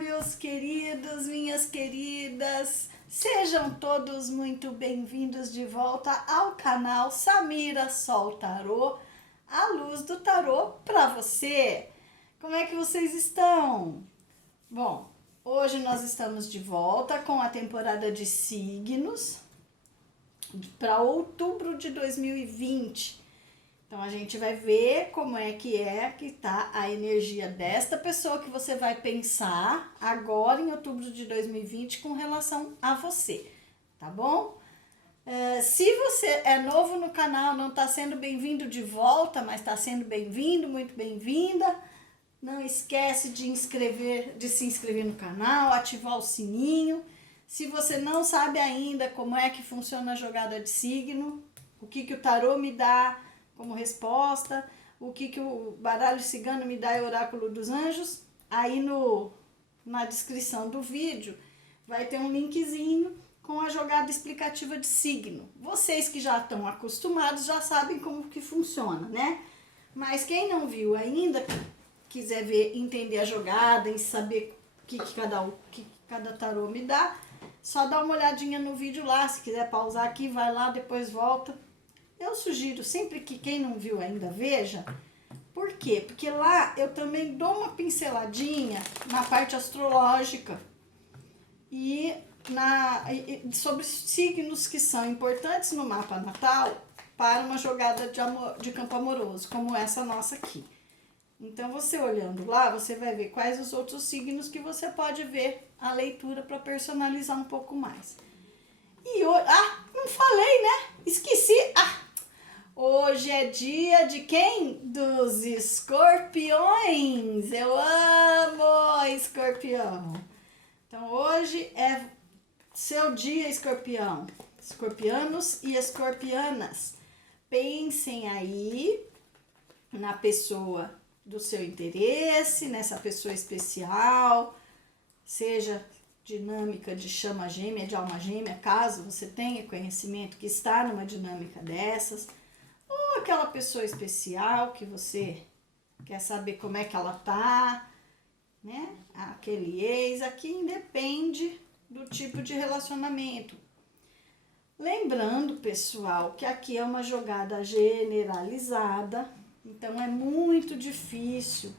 meus queridos, minhas queridas, sejam todos muito bem-vindos de volta ao canal Samira Sol Tarô, a luz do tarô para você. Como é que vocês estão? Bom, hoje nós estamos de volta com a temporada de signos para outubro de 2020. Então, a gente vai ver como é que tá a energia desta pessoa que você vai pensar agora em outubro de 2020 com relação a você, tá bom? Se você é novo no canal, não está sendo bem-vindo de volta, mas está sendo bem-vindo, muito bem-vinda. Não esquece de se inscrever no canal, ativar o sininho. Se você não sabe ainda como é que funciona a jogada de signo, o que o tarô me dá como resposta, o que o baralho cigano me dá é oráculo dos anjos, aí na descrição do vídeo vai ter um linkzinho com a jogada explicativa de signo. Vocês que já estão acostumados já sabem como que funciona, né? Mas quem não viu ainda, quiser ver, entender a jogada e saber o que cada tarô me dá, só dá uma olhadinha no vídeo lá. Se quiser pausar aqui, vai lá, depois volta. Eu sugiro sempre que quem não viu ainda veja. Por quê? Porque lá eu também dou uma pinceladinha na parte astrológica e sobre signos que são importantes no mapa natal para uma jogada de campo amoroso, como essa nossa aqui. Então, você olhando lá, você vai ver quais os outros signos que você pode ver a leitura para personalizar um pouco mais. E hoje... não falei, né? Esqueci. Hoje é dia de quem? Dos escorpiões. Eu amo escorpião. Então, hoje é seu dia, escorpião. Escorpianos e escorpianas. Pensem aí na pessoa do seu interesse, nessa pessoa especial, seja dinâmica de chama gêmea, de alma gêmea, caso você tenha conhecimento que está numa dinâmica dessas, ou aquela pessoa especial que você quer saber como é que ela tá, né? Aquele ex, aqui independe do tipo de relacionamento. Lembrando, pessoal, que aqui é uma jogada generalizada, então é muito difícil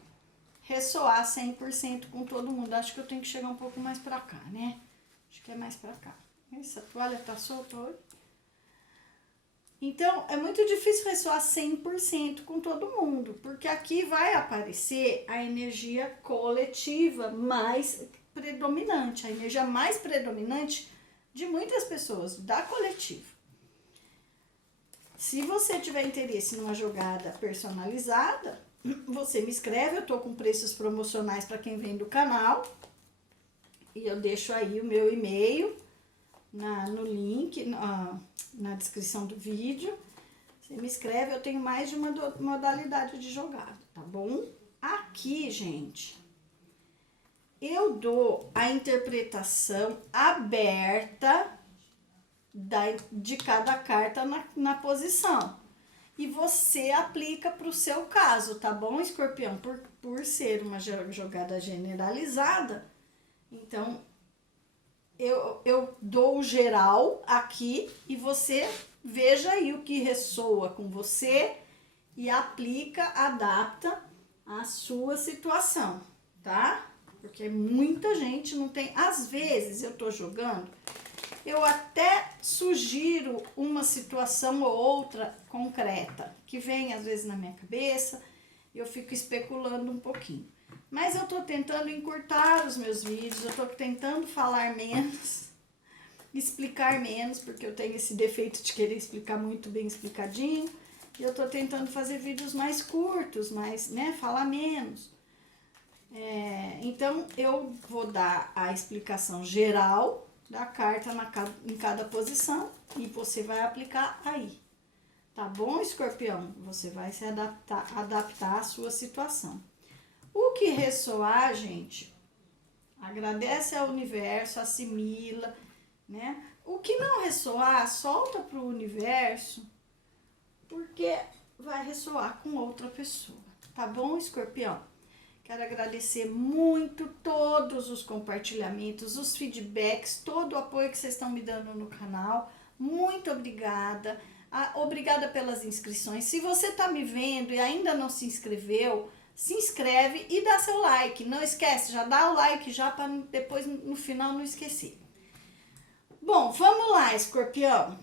ressoar 100% com todo mundo. Acho que eu tenho que chegar um pouco mais pra cá, né? Acho que é mais pra cá. Essa toalha tá solta hoje. Então, é muito difícil ressoar 100% com todo mundo, porque aqui vai aparecer a energia coletiva mais predominante, a energia mais predominante de muitas pessoas, da coletiva. Se você tiver interesse numa jogada personalizada, você me escreve, eu tô com preços promocionais para quem vem do canal. E eu deixo aí o meu e-mail no link, na descrição do vídeo. Você me escreve, eu tenho mais de uma modalidade de jogada, tá bom? Aqui, gente, eu dou a interpretação aberta de cada carta na posição. E você aplica para o seu caso, tá bom, escorpião? Por ser uma jogada generalizada, então eu dou o geral aqui e você veja aí o que ressoa com você e aplica, adapta a sua situação, tá? Porque muita gente não tem... Às vezes eu tô jogando, eu até sugiro uma situação ou outra concreta, que vem às vezes na minha cabeça, e eu fico especulando um pouquinho. Mas eu tô tentando encurtar os meus vídeos, eu tô tentando falar menos, explicar menos, porque eu tenho esse defeito de querer explicar muito bem explicadinho, e eu tô tentando fazer vídeos mais curtos, falar menos. Então, eu vou dar a explicação geral da carta em cada posição e você vai aplicar aí, tá bom, escorpião? Você vai se adaptar à sua situação. O que ressoar, gente, agradece ao universo, assimila, né? O que não ressoar, solta pro universo, porque vai ressoar com outra pessoa, tá bom, escorpião? Quero agradecer muito todos os compartilhamentos, os feedbacks, todo o apoio que vocês estão me dando no canal. Muito obrigada. Obrigada pelas inscrições. Se você está me vendo e ainda não se inscreveu, se inscreve e dá seu like. Não esquece, já dá o like já para depois no final não esquecer. Bom, vamos lá, Escorpião.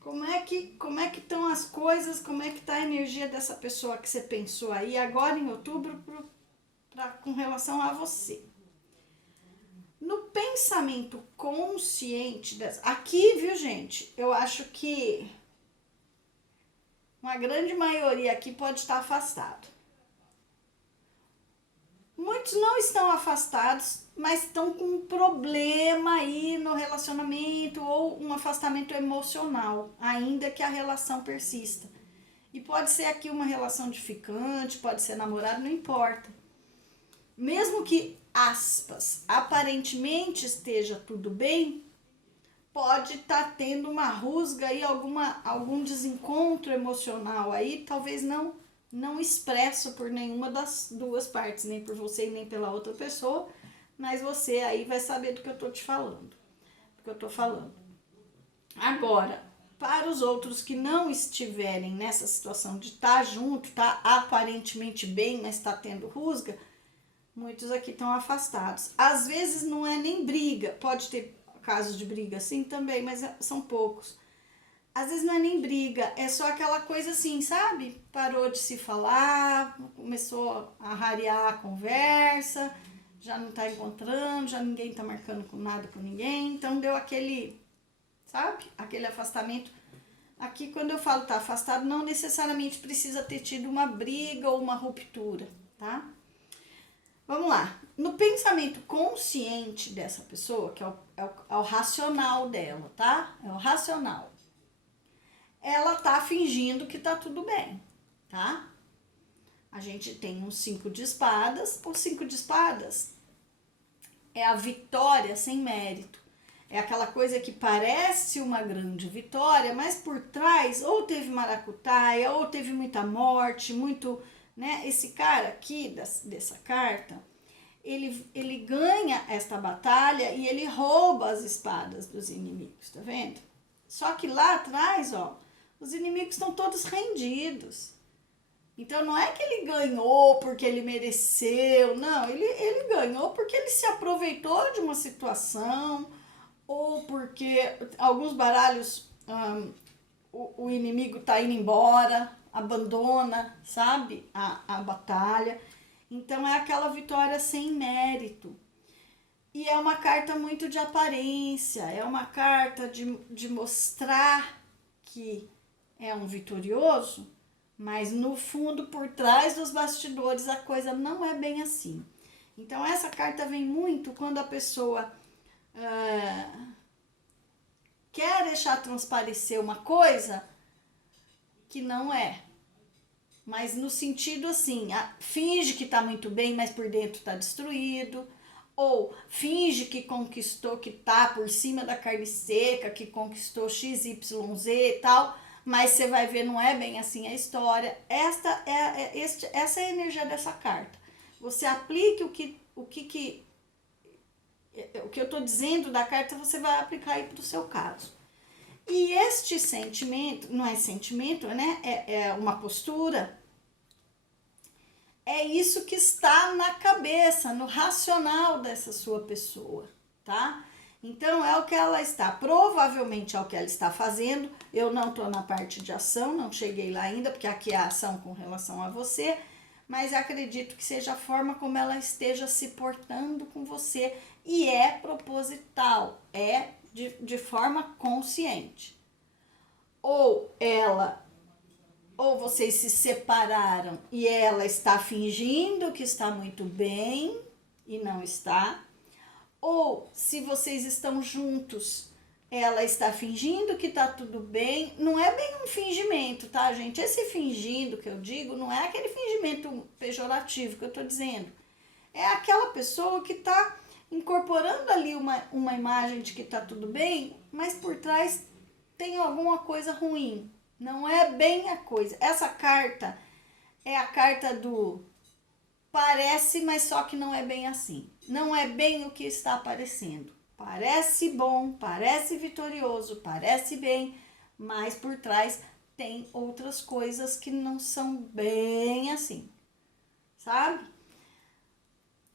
Como é que estão as coisas? Como é que está a energia dessa pessoa que você pensou aí agora em outubro com relação a você? No pensamento consciente, aqui, viu, gente? Eu acho que uma grande maioria aqui pode estar afastado. Muitos não estão afastados, mas estão com um problema aí no relacionamento ou um afastamento emocional, ainda que a relação persista. E pode ser aqui uma relação de ficante, pode ser namorado, não importa. Mesmo que, aspas, aparentemente esteja tudo bem, pode estar tendo uma rusga aí, algum desencontro emocional aí, talvez não expresso por nenhuma das duas partes, nem por você e nem pela outra pessoa, mas você aí vai saber do que eu tô te falando, do que eu tô falando. Agora, para os outros que não estiverem nessa situação de estar junto, tá aparentemente bem, mas está tendo rusga, muitos aqui estão afastados. Às vezes não é nem briga, pode ter casos de briga assim também, mas são poucos. Às vezes não é nem briga, é só aquela coisa assim, sabe? Parou de se falar, começou a rarear a conversa, já não tá encontrando, já ninguém tá marcando com nada com ninguém, então deu aquele, sabe? Aquele afastamento. Aqui quando eu falo tá afastado, não necessariamente precisa ter tido uma briga ou uma ruptura, tá? Vamos lá. No pensamento consciente dessa pessoa, que é o racional dela, tá? É o racional. Ela tá fingindo que tá tudo bem, tá? A gente tem um 5 de espadas. O 5 de espadas é a vitória sem mérito. É aquela coisa que parece uma grande vitória, mas por trás ou teve maracutaia, ou teve muita morte, muito, né? Esse cara aqui, dessa carta, ele ganha esta batalha e ele rouba as espadas dos inimigos, tá vendo? Só que lá atrás, ó, os inimigos estão todos rendidos. Então não é que ele ganhou porque ele mereceu, não, ele ganhou porque ele se aproveitou de uma situação, ou porque alguns baralhos o inimigo tá indo embora, abandona, sabe, a batalha. Então é aquela vitória sem mérito. E é uma carta muito de aparência, é uma carta de mostrar que é um vitorioso, mas no fundo, por trás dos bastidores, a coisa não é bem assim. Então essa carta vem muito quando a pessoa quer deixar transparecer uma coisa que não é. Mas no sentido assim, finge que tá muito bem, mas por dentro tá destruído. Ou finge que conquistou, que tá por cima da carne seca, que conquistou XYZ e tal, mas você vai ver, não é bem assim a história. Essa é a energia dessa carta. Você aplique o que eu tô dizendo da carta, você vai aplicar aí pro seu caso. E este sentimento, não é sentimento, né? É uma postura. É isso que está na cabeça, no racional dessa sua pessoa, tá? Então, é o que ela está, provavelmente é o que ela está fazendo. Eu não estou na parte de ação, não cheguei lá ainda, porque aqui é a ação com relação a você, mas acredito que seja a forma como ela esteja se portando com você. E é proposital, é de forma consciente. Ou vocês se separaram e ela está fingindo que está muito bem e não está. Ou se vocês estão juntos, ela está fingindo que está tudo bem. Não é bem um fingimento, tá, gente? Esse fingindo que eu digo não é aquele fingimento pejorativo que eu estou dizendo. É aquela pessoa que está incorporando ali uma imagem de que está tudo bem, mas por trás tem alguma coisa ruim. Não é bem a coisa. Essa carta é a carta do parece, mas só que não é bem assim. Não é bem o que está aparecendo. Parece bom, parece vitorioso, parece bem, mas por trás tem outras coisas que não são bem assim, sabe?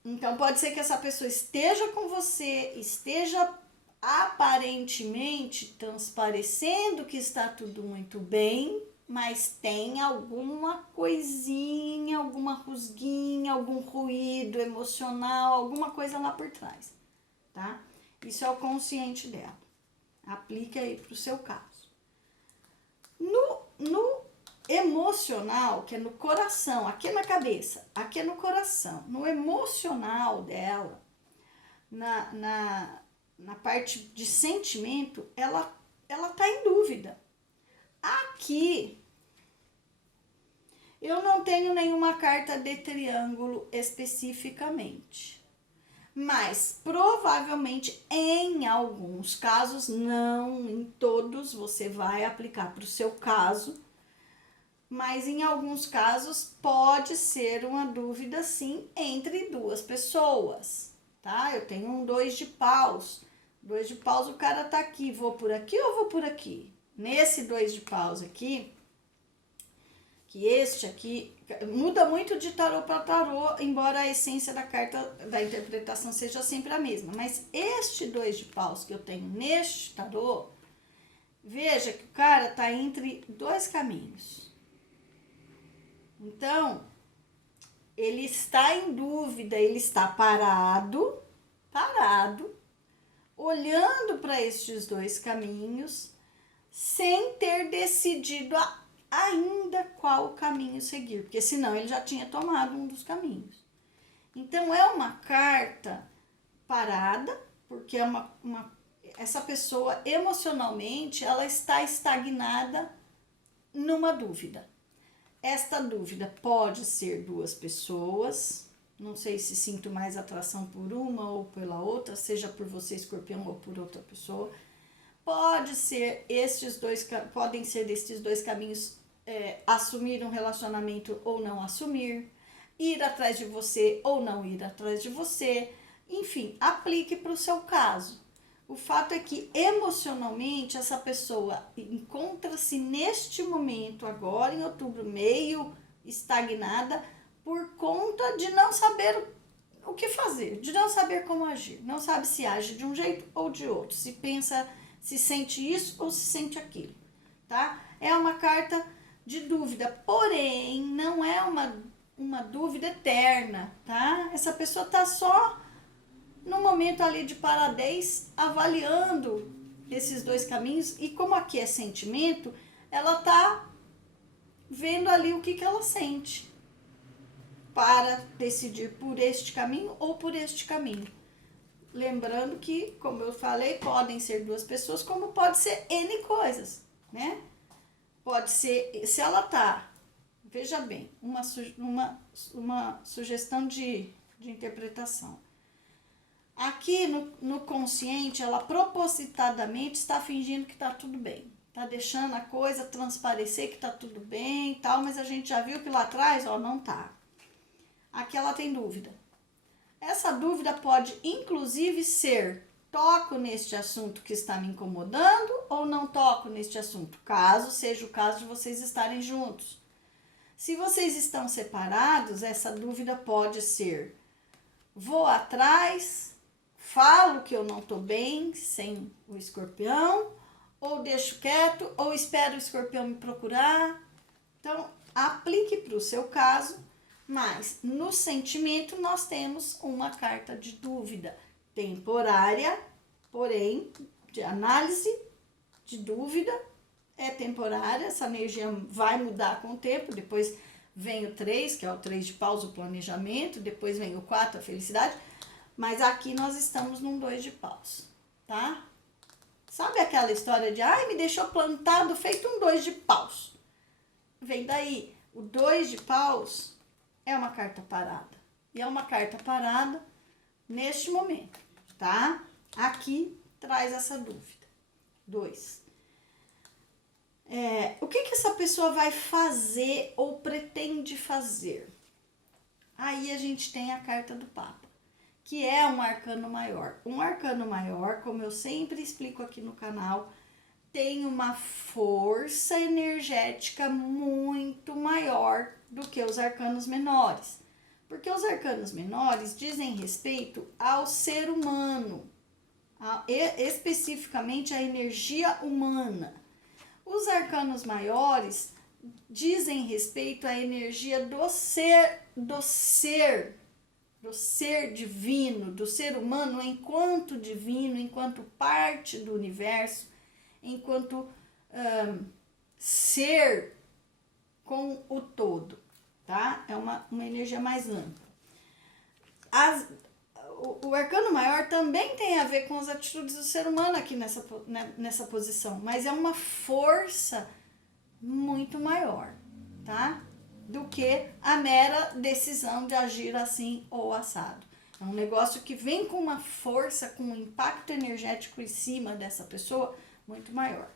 Então pode ser que essa pessoa esteja com você, esteja aparentemente transparecendo que está tudo muito bem, mas tem alguma coisinha, alguma rusguinha, algum ruído emocional, alguma coisa lá por trás, tá? Isso é o consciente dela. Aplique aí para o seu caso. No emocional, que é no coração, aqui na cabeça, aqui é no coração, no emocional dela, na parte de sentimento, ela tá em dúvida. Aqui, eu não tenho nenhuma carta de triângulo especificamente, mas provavelmente em alguns casos, não em todos, você vai aplicar para o seu caso, mas em alguns casos pode ser uma dúvida sim entre duas pessoas, tá? Eu tenho um 2 de paus. 2 de paus, o cara tá aqui, vou por aqui ou vou por aqui? Nesse 2 de paus aqui, que este aqui muda muito de tarô para tarô, embora a essência da carta da interpretação seja sempre a mesma. Mas este 2 de paus que eu tenho neste tarô, veja que o cara tá entre dois caminhos. Então, ele está em dúvida, ele está parado, olhando para estes dois caminhos, sem ter decidido ainda qual caminho seguir, porque senão ele já tinha tomado um dos caminhos. Então é uma carta parada, porque é essa pessoa emocionalmente ela está estagnada numa dúvida. Esta dúvida pode ser duas pessoas, não sei se sinto mais atração por uma ou pela outra, seja por você, escorpião, ou por outra pessoa. Podem ser estes dois caminhos, assumir um relacionamento ou não assumir, ir atrás de você ou não ir atrás de você, enfim, aplique para o seu caso. O fato é que emocionalmente essa pessoa encontra-se neste momento, agora em outubro, meio estagnada por conta de não saber o que fazer, de não saber como agir. Não sabe se age de um jeito ou de outro, se pensa, se sente isso ou se sente aquilo, tá? É uma carta de dúvida, porém não é uma dúvida eterna, tá? Essa pessoa tá só no momento ali de paradez, avaliando esses dois caminhos, e como aqui é sentimento, ela tá vendo ali o que ela sente para decidir por este caminho ou por este caminho. Lembrando que, como eu falei, podem ser duas pessoas, como pode ser N coisas, né? Pode ser, se ela tá, veja bem, uma sugestão de interpretação. Aqui no consciente, ela propositadamente está fingindo que está tudo bem. Está deixando a coisa transparecer que está tudo bem e tal, mas a gente já viu que lá atrás, ó, não tá. Aqui ela tem dúvida. Essa dúvida pode, inclusive, ser: toco neste assunto que está me incomodando ou não toco neste assunto? Caso seja o caso de vocês estarem juntos. Se vocês estão separados, essa dúvida pode ser: vou atrás, falo que eu não tô bem sem o escorpião, ou deixo quieto, ou espero o escorpião me procurar. Então, aplique para o seu caso, mas no sentimento nós temos uma carta de dúvida temporária, porém, de análise, de dúvida, é temporária, essa energia vai mudar com o tempo, depois vem o 3, que é o 3 de paus, o planejamento, depois vem o 4, a felicidade, mas aqui nós estamos num 2 de paus, tá? Sabe aquela história de, ai, me deixou plantado, feito um 2 de paus? Vem daí, o 2 de paus é uma carta parada. E é uma carta parada neste momento, tá? Aqui traz essa dúvida. 2. O que essa pessoa vai fazer ou pretende fazer? Aí a gente tem a carta do Papa, que é um arcano maior. Um arcano maior, como eu sempre explico aqui no canal, tem uma força energética muito maior do que os arcanos menores. Porque os arcanos menores dizem respeito ao ser humano, especificamente a energia humana. Os arcanos maiores dizem respeito à energia do ser divino, do ser humano enquanto divino, enquanto parte do universo, enquanto ser com o todo, tá? É uma energia mais ampla. O arcano maior também tem a ver com as atitudes do ser humano aqui nessa posição, mas é uma força muito maior, tá? Do que a mera decisão de agir assim ou assado. É um negócio que vem com uma força, com um impacto energético em cima dessa pessoa muito maior.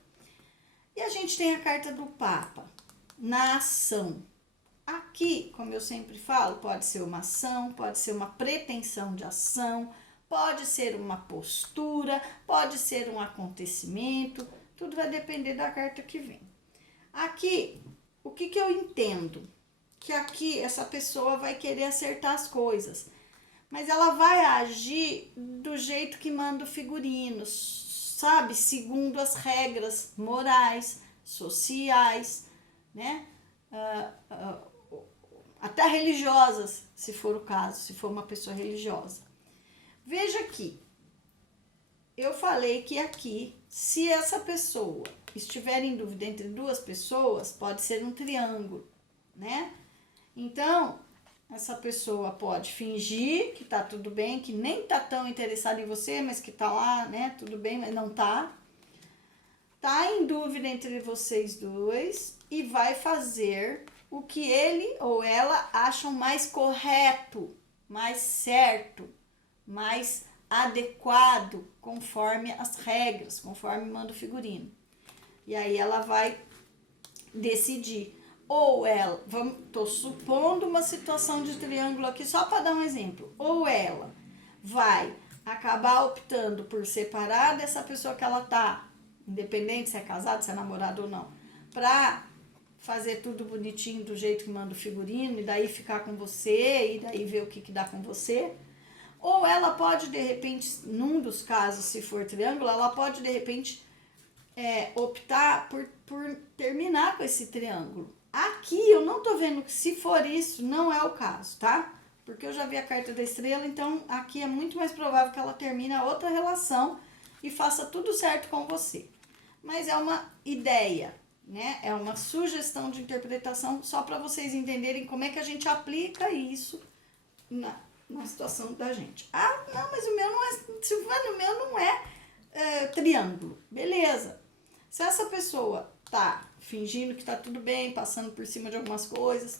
E a gente tem a carta do Papa, na ação. Aqui, como eu sempre falo, pode ser uma ação, pode ser uma pretensão de ação, pode ser uma postura, pode ser um acontecimento, tudo vai depender da carta que vem. Aqui, o que eu entendo? Que aqui essa pessoa vai querer acertar as coisas, mas ela vai agir do jeito que manda o figurino, sabe? Segundo as regras morais, sociais, né? Até religiosas, se for o caso, se for uma pessoa religiosa. Veja aqui, eu falei que aqui, se essa pessoa estiver em dúvida entre duas pessoas, pode ser um triângulo, né? Então, essa pessoa pode fingir que tá tudo bem, que nem tá tão interessada em você, mas que tá lá, né? Tudo bem, mas não tá. Tá em dúvida entre vocês dois e vai fazer o que ele ou ela acham mais correto, mais certo, mais adequado, conforme as regras, conforme manda o figurino. E aí ela vai decidir. Ou ela, tô supondo uma situação de triângulo aqui só para dar um exemplo. Ou ela vai acabar optando por separar dessa pessoa que ela tá, independente se é casado, se é namorado ou não, pra fazer tudo bonitinho do jeito que manda o figurino e daí ficar com você e daí ver o que dá com você. Ou ela pode, de repente, num dos casos, se for triângulo, ela pode, de repente, optar por terminar com esse triângulo. Aqui eu não tô vendo que se for isso, não é o caso, tá? Porque eu já vi a carta da estrela, então aqui é muito mais provável que ela termine a outra relação e faça tudo certo com você. Mas é uma ideia, né? É uma sugestão de interpretação só para vocês entenderem como é que a gente aplica isso na situação da gente. Ah, não, mas o meu não é, Silvana, o meu não é triângulo. Beleza. Se essa pessoa tá fingindo que tá tudo bem, passando por cima de algumas coisas,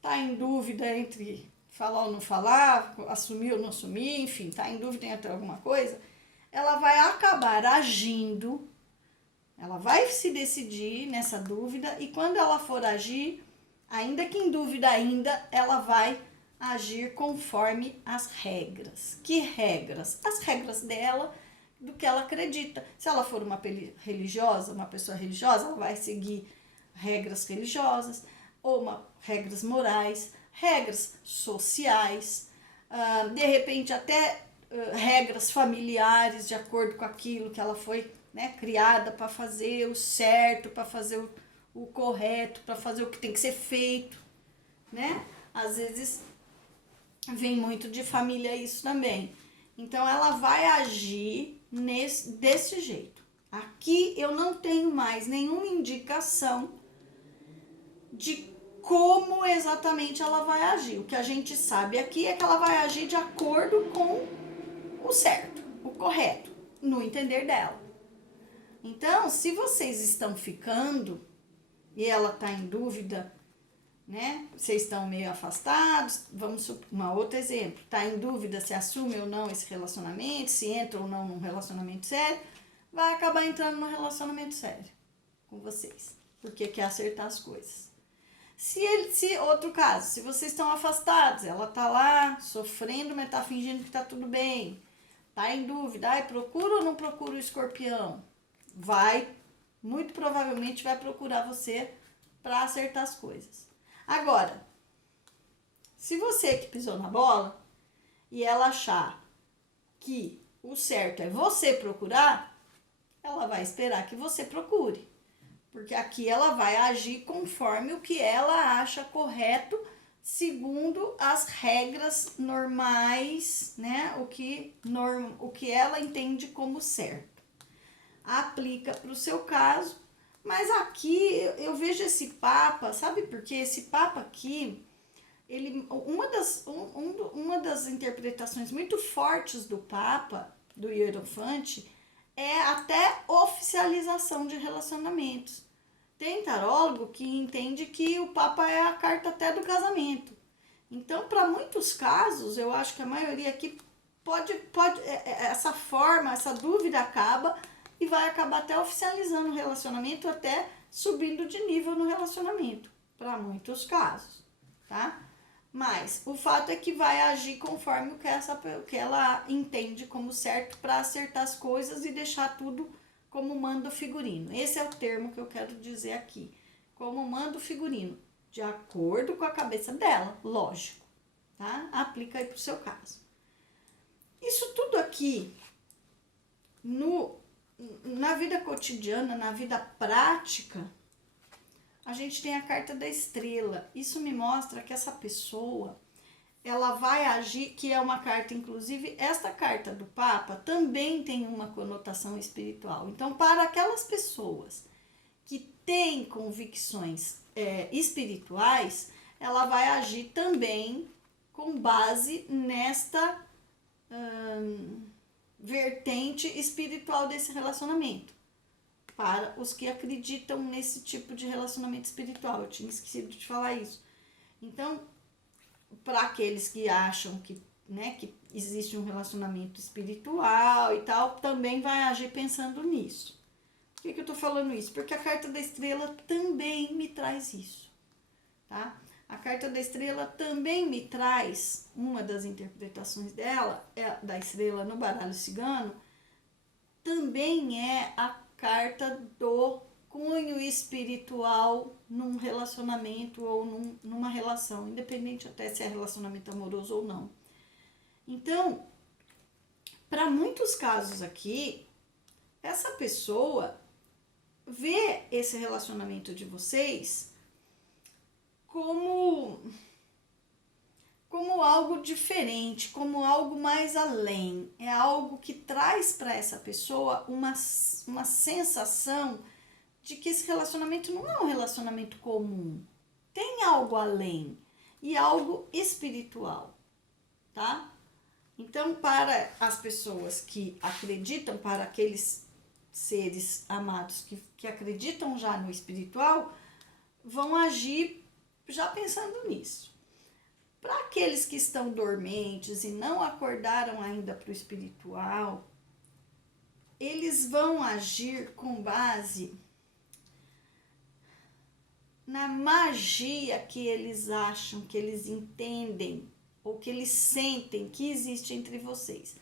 tá em dúvida entre falar ou não falar, assumir ou não assumir, enfim, tá em dúvida entre alguma coisa, ela vai acabar agindo, ela vai se decidir nessa dúvida e quando ela for agir, ainda que em dúvida ainda, ela vai agir conforme as regras. Que regras? As regras dela, do que ela acredita. Se ela for uma religiosa, uma pessoa religiosa, ela vai seguir regras religiosas, ou regras morais, regras sociais, de repente até regras familiares, de acordo com aquilo que ela foi, né, criada para fazer o certo, para fazer o correto, para fazer o que tem que ser feito, né? Às vezes vem muito de família isso também. Então ela vai agir desse jeito. Aqui eu não tenho mais nenhuma indicação de como exatamente ela vai agir. O que a gente sabe aqui é que ela vai agir de acordo com o certo, o correto, no entender dela. Então, se vocês estão ficando e ela está em dúvida, né? Vocês estão meio afastados, vamos supor, um outro exemplo, está em dúvida se assume ou não esse relacionamento, se entra ou não num relacionamento sério, vai acabar entrando num relacionamento sério com vocês, porque quer acertar as coisas. Se outro caso, se vocês estão afastados, ela tá lá sofrendo, mas tá fingindo que tá tudo bem, tá em dúvida, ai, procura ou não procura o escorpião? Muito provavelmente vai procurar você para acertar as coisas. Agora, se você que pisou na bola e ela achar que o certo é você procurar, ela vai esperar que você procure. Porque aqui ela vai agir conforme o que ela acha correto, segundo as regras normais, né? O que ela entende como certo. Aplica para o seu caso, mas aqui eu vejo esse Papa, sabe por quê? Esse Papa aqui, uma das interpretações muito fortes do Papa, do Hierofante, é até oficialização de relacionamentos. Tem tarólogo que entende que o Papa é a carta até do casamento. Então, para muitos casos, eu acho que a maioria aqui essa forma, essa dúvida acaba e vai acabar até oficializando o relacionamento, até subindo de nível no relacionamento, para muitos casos, tá? Mas o fato é que vai agir conforme o que ela entende como certo para acertar as coisas e deixar tudo como manda o figurino. Esse é o termo que eu quero dizer aqui. Como manda o figurino. De acordo com a cabeça dela, lógico. Tá? Aplica aí pro seu caso. Isso tudo aqui, na vida cotidiana, na vida prática, a gente tem a carta da estrela. Isso me mostra que essa pessoa, ela vai agir, que é uma carta, inclusive, esta carta do Papa também tem uma conotação espiritual. Então, para aquelas pessoas que têm convicções espirituais, ela vai agir também com base nesta vertente espiritual desse relacionamento. Para os que acreditam nesse tipo de relacionamento espiritual. Eu tinha esquecido de falar isso. Então, para aqueles que acham que, né, que existe um relacionamento espiritual e tal, também vai agir pensando nisso. Por que eu tô falando isso? Porque a carta da estrela também me traz isso, tá? A carta da estrela também me traz, uma das interpretações dela, da estrela no baralho cigano, também é a carta do cunho espiritual num relacionamento ou numa relação, independente até se é relacionamento amoroso ou não. Então, para muitos casos aqui, essa pessoa vê esse relacionamento de vocês como algo diferente, como algo mais além. É algo que traz para essa pessoa uma sensação de que esse relacionamento não é um relacionamento comum. Tem algo além e algo espiritual, tá? Então, para as pessoas que acreditam, para aqueles seres amados que acreditam já no espiritual, vão agir já pensando nisso. Para aqueles que estão dormentes e não acordaram ainda para o espiritual, eles vão agir com base na magia que eles acham, que eles entendem ou que eles sentem que existe entre vocês.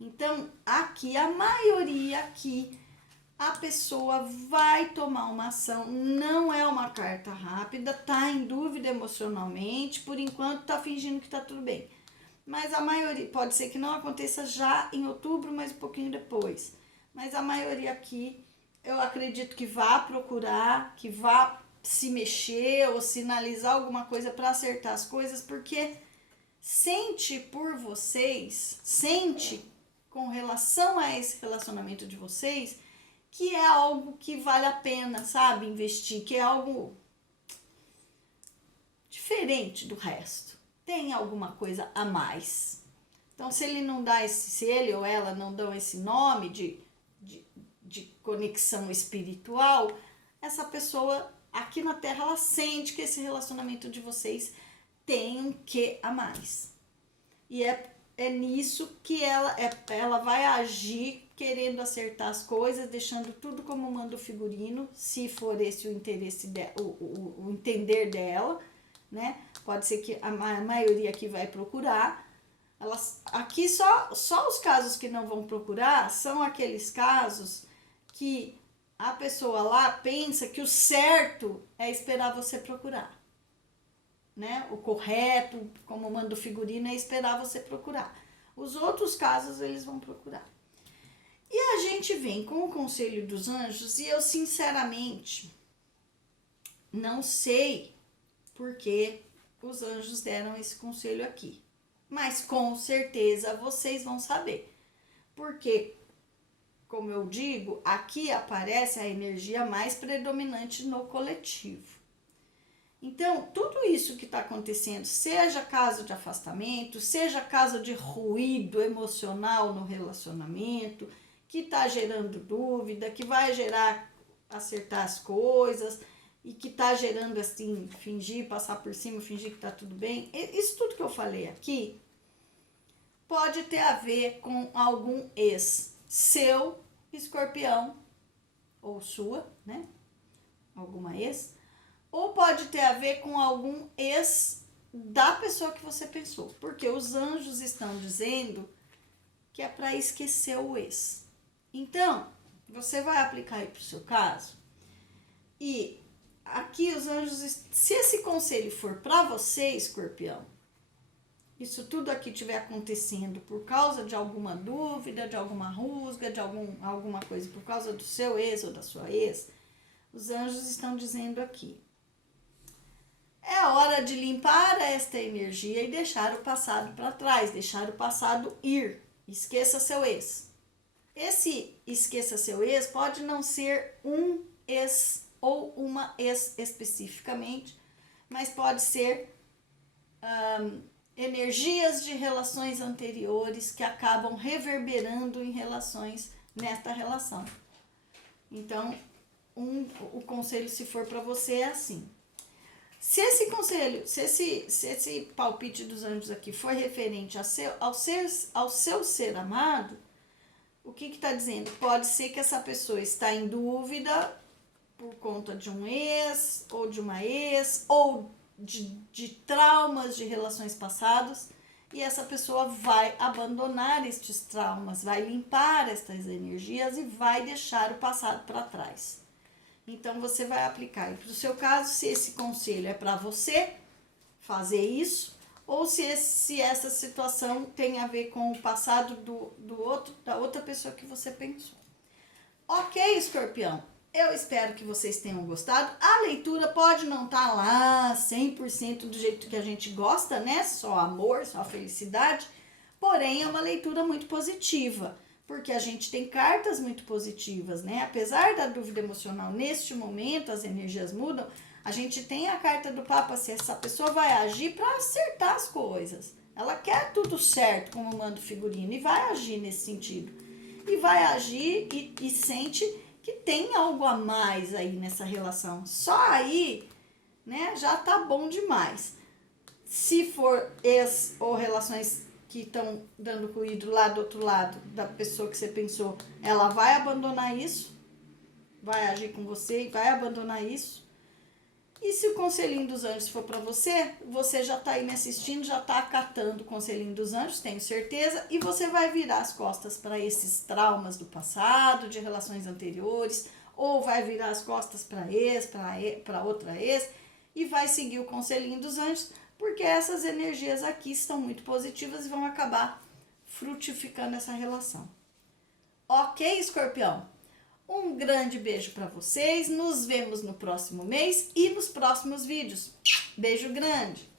Então, aqui, a maioria aqui, a pessoa vai tomar uma ação, não é uma carta rápida, tá em dúvida emocionalmente, por enquanto tá fingindo que tá tudo bem. Mas a maioria, pode ser que não aconteça já em outubro, mas um pouquinho depois. Mas a maioria aqui, eu acredito que vá procurar, que vá se mexer ou sinalizar alguma coisa para acertar as coisas, porque sente por vocês, sente com relação a esse relacionamento de vocês, que é algo que vale a pena, sabe, investir, que é algo diferente do resto. Tem alguma coisa a mais. Então, se ele ou ela não dão esse nome de conexão espiritual, essa pessoa aqui na Terra, ela sente que esse relacionamento de vocês tem um quê a mais. E é nisso que ela vai agir querendo acertar as coisas, deixando tudo como manda o figurino, se for esse o interesse dela, o entender dela, né? Pode ser que a maioria aqui vai procurar. Aqui só os casos que não vão procurar são aqueles casos que a pessoa lá pensa que o certo é esperar você procurar, né? O correto, como manda o figurino, é esperar você procurar. Os outros casos eles vão procurar. E a gente vem com o Conselho dos Anjos e eu sinceramente não sei por que os anjos deram esse conselho aqui. Mas com certeza vocês vão saber. Porque, como eu digo, aqui aparece a energia mais predominante no coletivo. Então, tudo isso que está acontecendo, seja caso de afastamento, seja caso de ruído emocional no relacionamento, que está gerando dúvida, que vai gerar acertar as coisas e que está gerando assim, fingir, passar por cima, fingir que está tudo bem. Isso tudo que eu falei aqui pode ter a ver com algum ex seu, escorpião, ou sua, né? Alguma ex. Ou pode ter a ver com algum ex da pessoa que você pensou. Porque os anjos estão dizendo que é para esquecer o ex. Então, você vai aplicar aí para o seu caso. E aqui os anjos, se esse conselho for para você, escorpião, isso tudo aqui estiver acontecendo por causa de alguma dúvida, de alguma rusga, de alguma coisa, por causa do seu ex ou da sua ex, os anjos estão dizendo aqui: é hora de limpar esta energia e deixar o passado para trás, deixar o passado ir. Esqueça seu ex. Esse esqueça seu ex pode não ser um ex ou uma ex especificamente, mas pode ser energias de relações anteriores que acabam reverberando em relações nesta relação. Então, o conselho, se for para você, é assim. Se esse conselho, se esse palpite dos anjos aqui for referente ao seu ser amado, o que está dizendo? Pode ser que essa pessoa está em dúvida por conta de um ex, ou de uma ex, ou de traumas de relações passadas, e essa pessoa vai abandonar estes traumas, vai limpar estas energias e vai deixar o passado para trás. Então, você vai aplicar. E para o seu caso, se esse conselho é para você fazer isso, ou se essa situação tem a ver com o passado da outra pessoa que você pensou. Ok, escorpião? Eu espero que vocês tenham gostado. A leitura pode não estar lá 100% do jeito que a gente gosta, né? Só amor, só felicidade. Porém, é uma leitura muito positiva, porque a gente tem cartas muito positivas, né? Apesar da dúvida emocional neste momento, as energias mudam, a gente tem a carta do Papa, se essa pessoa vai agir para acertar as coisas. Ela quer tudo certo, como manda o figurino, e vai agir nesse sentido. E vai agir e sente que tem algo a mais aí nessa relação. Só aí, né, já tá bom demais. Se for ex ou relações que estão dando ruído lá do outro lado da pessoa que você pensou, ela vai abandonar isso, vai agir com você e vai abandonar isso. E se o conselhinho dos anjos for para você, você já tá aí me assistindo, já tá acatando o conselhinho dos anjos, tenho certeza, e você vai virar as costas para esses traumas do passado, de relações anteriores, ou vai virar as costas para ex, para outra ex, e vai seguir o conselhinho dos anjos, porque essas energias aqui estão muito positivas e vão acabar frutificando essa relação. Ok, escorpião? Um grande beijo para vocês, nos vemos no próximo mês e nos próximos vídeos. Beijo grande!